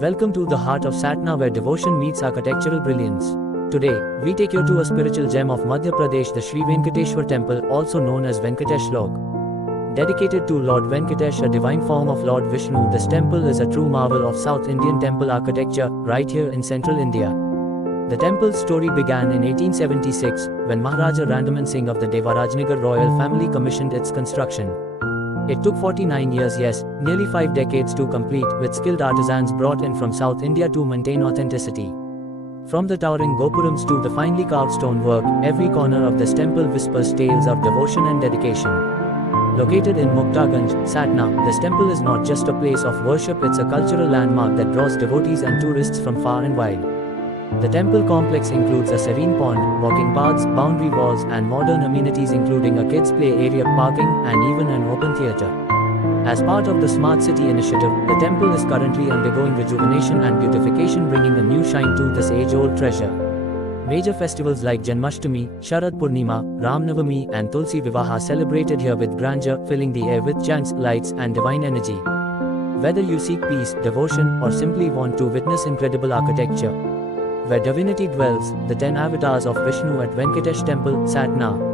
Welcome to the heart of Satna, where devotion meets architectural brilliance. Today, we take you to a spiritual gem of Madhya Pradesh, the Sri Venkateshwar Temple, also known as Venkatesh Lok. Dedicated to Lord Venkatesh, a divine form of Lord Vishnu, this temple is a true marvel of South Indian temple architecture, right here in central India. The temple's story began in 1876, when Maharaja Randaman Singh of the Devarajnagar royal family commissioned its construction. It took 49 years, yes, nearly 5 decades to complete, with skilled artisans brought in from South India to maintain authenticity. From the towering gopurams to the finely carved stonework, every corner of this temple whispers tales of devotion and dedication. Located in Muktaganj, Satna, this temple is not just a place of worship, it's a cultural landmark that draws devotees and tourists from far and wide. The temple complex includes a serene pond, walking paths, boundary walls, and modern amenities including a kids' play area, parking, and even an open theatre. As part of the Smart City initiative, the temple is currently undergoing rejuvenation and beautification, bringing a new shine to this age-old treasure. Major festivals like Janmashtami, Sharad Purnima, Ram Navami, and Tulsi Vivaha celebrated here with grandeur, filling the air with chants, lights, and divine energy. Whether you seek peace, devotion, or simply want to witness incredible architecture, where divinity dwells, the 10 avatars of Vishnu at Venkatesh Temple, Satna.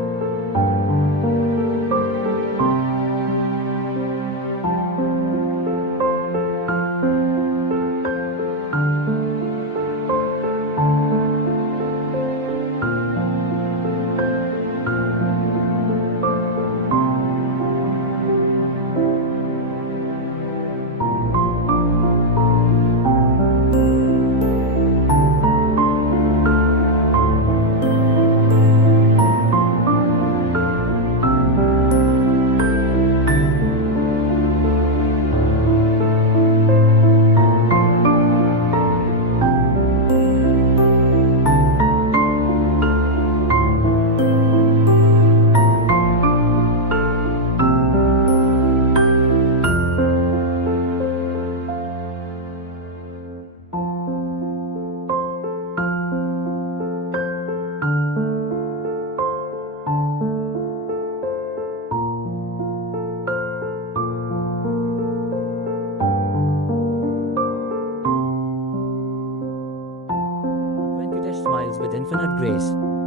Smiles with infinite grace.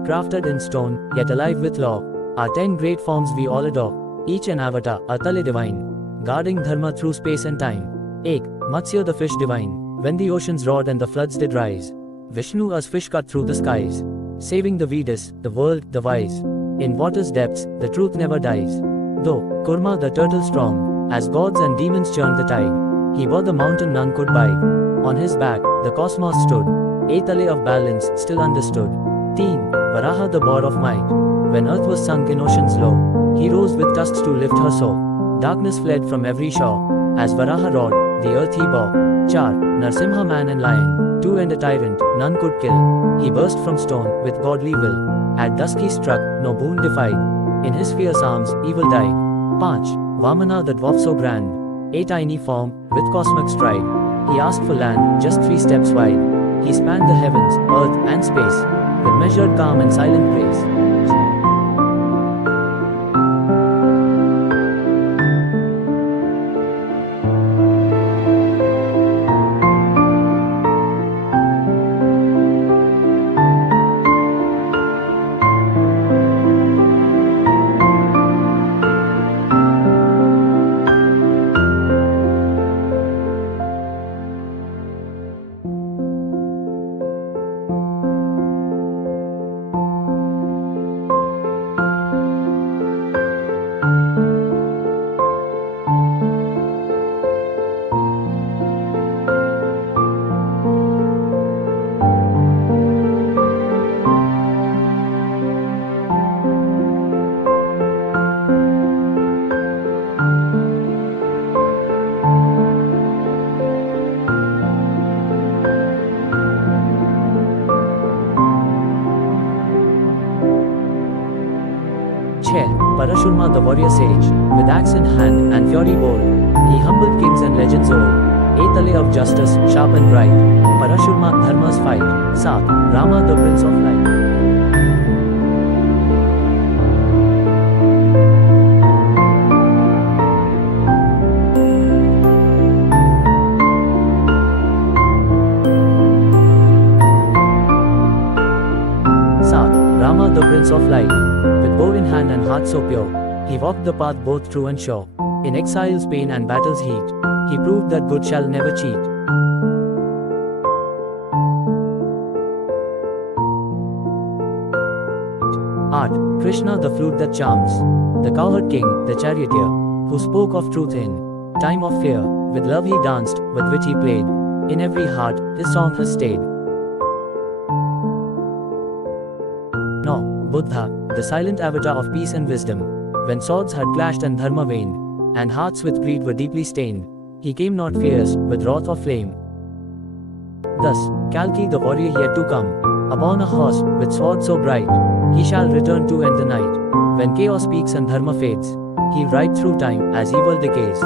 Crafted in stone, yet alive with law, are 10 great forms we all adore, each an avatar, a Tale divine, guarding dharma through space and time. Ek, Matsya the fish divine, when the oceans roared and the floods did rise. Vishnu as fish cut through the skies, saving the Vedas, the world, the wise. In water's depths, the truth never dies. Though, Kurma the turtle strong, as gods and demons churned the tide, he bore the mountain none could bide. On his back, the cosmos stood, a Tale of balance, still understood. Teen, Varaha the boar of might. When earth was sunk in oceans low, he rose with tusks to lift her so. Darkness fled from every shore. As Varaha roared, the earth he bore. Char, Narsimha man and lion, two and a tyrant, none could kill. He burst from stone, with godly will. At dusk he struck, no boon defied. In his fierce arms, evil died. Panch, Vamana the dwarf so grand, a tiny form, with cosmic stride. He asked for land, just 3 steps wide. He spanned the heavens, earth, and space, with measured calm and silent grace. Parashurma the warrior sage, with axe in hand and fury bold, he humbled kings and legends old. A Tale of justice, sharp and bright, Parashurma Dharma's fight. Sat, Rama the prince of light. radiance of light. With bow in hand and heart so pure, he walked the path both true and sure. In exile's pain and battle's heat, he proved that good shall never cheat. Art, Krishna the flute that charms, the cowherd king, the charioteer, who spoke of truth in time of fear. With love he danced, with wit he played, in every heart his song has stayed. No, Buddha, the silent avatar of peace and wisdom, when swords had clashed and dharma waned, and hearts with greed were deeply stained, he came not fierce, with wrath of flame. Thus, Kalki the warrior yet to come, upon a horse, with sword so bright, he shall return to end the night. When chaos peaks and dharma fades, he'll ride through time as evil decays.